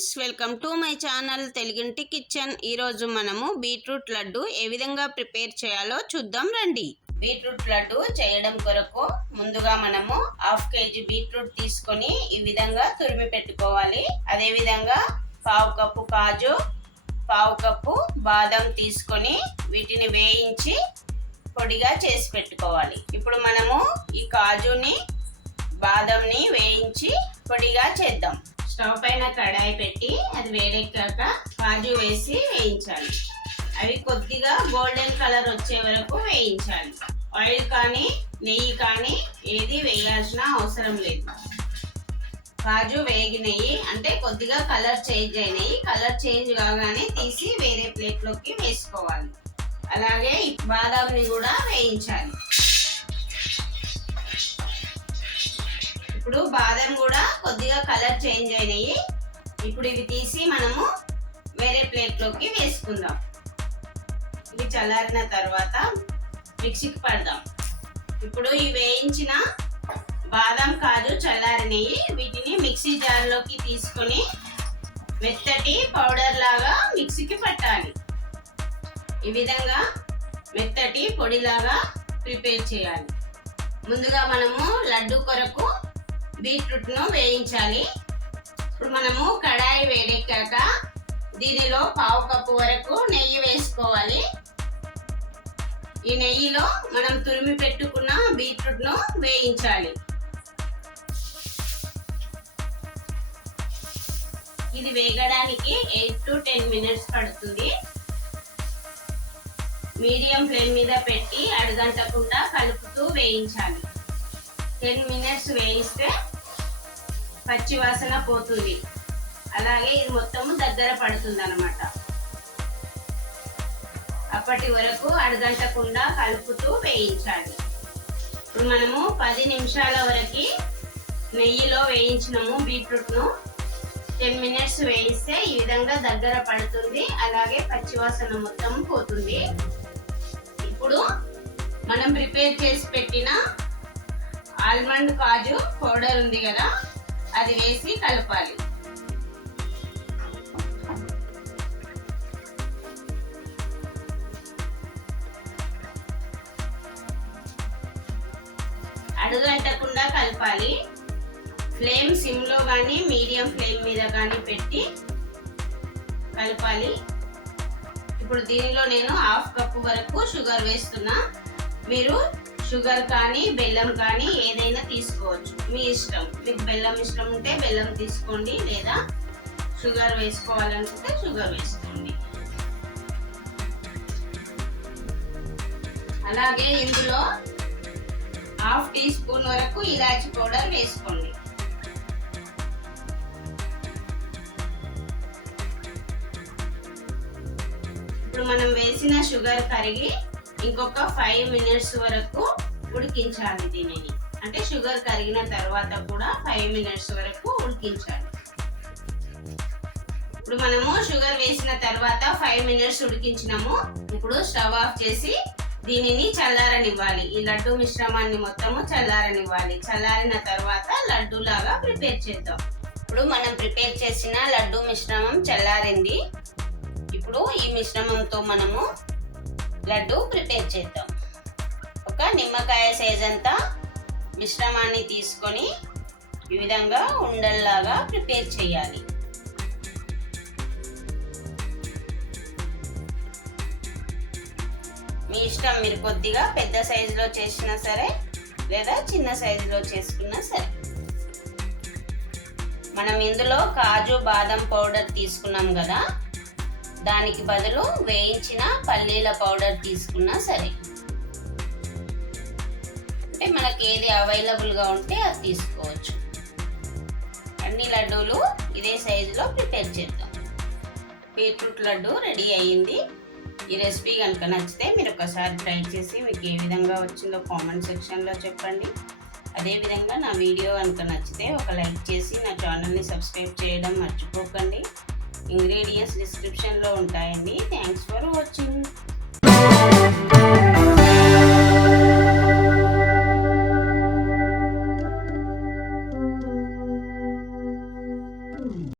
Friends, welcome to my channel తెలుగింటి kitchen. ఈరోజు మనము బీట్రూట్ లడ్డు ఏ విధంగా ప్రిపేర్ చేయాలో చూద్దాం రండి. బీట్రూట్ లడ్డు చేయడం కొరకు ముందుగా మనము 1/2 kg బీట్రూట్ తీసుకొని ఈ విధంగా తురిమి పెట్టుకోవాలి. అదే విధంగా 1/2 కప్పు కాజు, 1/2 కప్పు బాదం తీసుకొని వీటిని వేయించి పొడిగా చేసి పెట్టుకోవాలి. ఇప్పుడు మనము ఈ కాజుని బాదంని వేయించి పొడిగా చేద్దాం. స్టవ్ పైన కడాయి పెట్టి అది వేడెక్కాక కాజు వేసి వేయించాలి. అవి కొద్దిగా గోల్డెన్ కలర్ వచ్చే వరకు వేయించాలి. ఆయిల్ కానీ నెయ్యి కానీ ఏది వేయాల్సిన అవసరం లేదు. కాజు వేగినవి అంటే కొద్దిగా కలర్ చేంజ్ అయినాయి. కలర్ చేంజ్ కాగానే తీసి వేరే ప్లేట్లోకి వేసుకోవాలి. అలాగే బాదాంని కూడా వేయించాలి. ఇప్పుడు బాదం కూడా కొద్దిగా కలర్ చేంజ్ అయినాయి. ఇప్పుడు ఇవి తీసి మనము వేరే ప్లేట్లోకి వేసుకుందాం. ఇవి చల్లారిన తర్వాత మిక్సీకి పడదాం. ఇప్పుడు ఈ వేయించిన బాదం కాజు చల్లారినవి. వీటిని మిక్సీ జార్లోకి తీసుకొని మెత్తటి పౌడర్ లాగా మిక్సీకి పట్టాలి. ఈ విధంగా మెత్తటి పొడిలాగా ప్రిపేర్ చేయాలి. ముందుగా మనము లడ్డు కొరకు బీట్రూట్ను వేయించాలి. ఇప్పుడు మనము కడాయి వేడెక్కాక దీనిలో 1/2 కప్పు వరకు నెయ్యి వేసుకోవాలి. ఈ నెయ్యిలో మనం తురిమి పెట్టుకున్న బీట్రూట్ను వేయించాలి. ఇది వేగడానికి 8 to 10 minutes పడుతుంది. మీడియం ఫ్లేమ్ మీద పెట్టి అడుగంటకుండా కలుపుతూ వేయించాలి. 10 minutes వేయిస్తే పచ్చి వాసన పోతుంది. అలాగే ఇది మొత్తము దగ్గర పడుతుంది అన్నమాట. అప్పటి వరకు అడుగంటకుండా కలుపుతూ వేయించాలి. ఇప్పుడు మనము 10 నిమిషాల వరకు నెయ్యిలో వేయించినాము బీట్రూట్ను. 10 minutes వేయిస్తే ఈ విధంగా దగ్గర పడుతుంది. అలాగే పచ్చి వాసన మొత్తం పోతుంది. ఇప్పుడు మనం ప్రిపేర్ చేసి పెట్టిన ఆల్మండ్ కాజు పౌడర్ ఉంది కదా, అది వేసి కలపాలి. అడుగంటకుండా కలపాలి. ఫ్లేమ్ సిమ్లో కానీ మీడియం ఫ్లేమ్ మీద కానీ పెట్టి కలపాలి. ఇప్పుడు దీనిలో నేను 1/2 కప్పు వరకు షుగర్ వేస్తున్నా. మీరు షుగర్ కానీ బెల్లం కానీ ఏదైనా తీసుకోవచ్చు, మీ ఇష్టం. మీకు బెల్లం ఇష్టం ఉంటే బెల్లం తీసుకోండి, లేదా షుగర్ వేసుకోవాలనుకుంటే షుగర్ వేసుకోండి. అలాగే ఇందులో 1/2 టీ స్పూన్ వరకు ఇలాచి పౌడర్ వేసుకోండి. ఇప్పుడు మనం వేసిన షుగర్ కరిగి ఇంకొక 5 minutes వరకు ఉడికించాలి దీనిని. అంటే షుగర్ కరిగిన తర్వాత కూడా 5 minutes వరకు ఉడికించాలి. ఇప్పుడు మనము షుగర్ వేసిన తర్వాత 5 minutes ఉడికించినాము. ఇప్పుడు స్టవ్ ఆఫ్ చేసి దీనిని చల్లారనివ్వాలి. ఈ లడ్డు మిశ్రమాన్ని మొత్తము చల్లారనివ్వాలి. చల్లారిన తర్వాత లడ్డు లాగా ప్రిపేర్ చేద్దాం. ఇప్పుడు మనం ప్రిపేర్ చేసిన లడ్డు మిశ్రమం చల్లారింది. ఇప్పుడు ఈ మిశ్రమంతో మనము లడ్డు ప్రిపేర్ చేద్దాం. ఒక నిమ్మకాయ సైజ్ అంతా మిశ్రమాన్ని తీసుకొని ఈ విధంగా ఉండల్లాగా ప్రిపేర్ చేయాలి. మీ ఇష్టం, మీరు కొద్దిగా పెద్ద సైజులో చేసినా సరే లేదా చిన్న సైజులో చేసుకున్నా సరే. మనం ఇందులో కాజు బాదం పౌడర్ తీసుకున్నాం కదా, దానికి బదులు వేయించిన పల్లీల పౌడర్ తీసుకున్నా సరే. అంటే మనకి ఏది అవైలబుల్గా ఉంటే అది తీసుకోవచ్చు. అన్ని లడ్డూలు ఇదే సైజులో ప్రిపేర్ చేద్దాం. బీట్రూట్ లడ్డు రెడీ అయ్యింది. ఈ రెసిపీ కనుక నచ్చితే మీరు ఒకసారి ట్రై చేసి మీకు ఏ విధంగా వచ్చిందో కామెంట్ సెక్షన్లో చెప్పండి. అదేవిధంగా నా వీడియో కనుక నచ్చితే ఒక లైక్ చేసి నా ఛానల్ని సబ్స్క్రైబ్ చేయడం మర్చిపోకండి. ఇంగ్రీడియంట్స్ డిస్క్రిప్షన్లో ఉంటాయండి. Thanks for watching.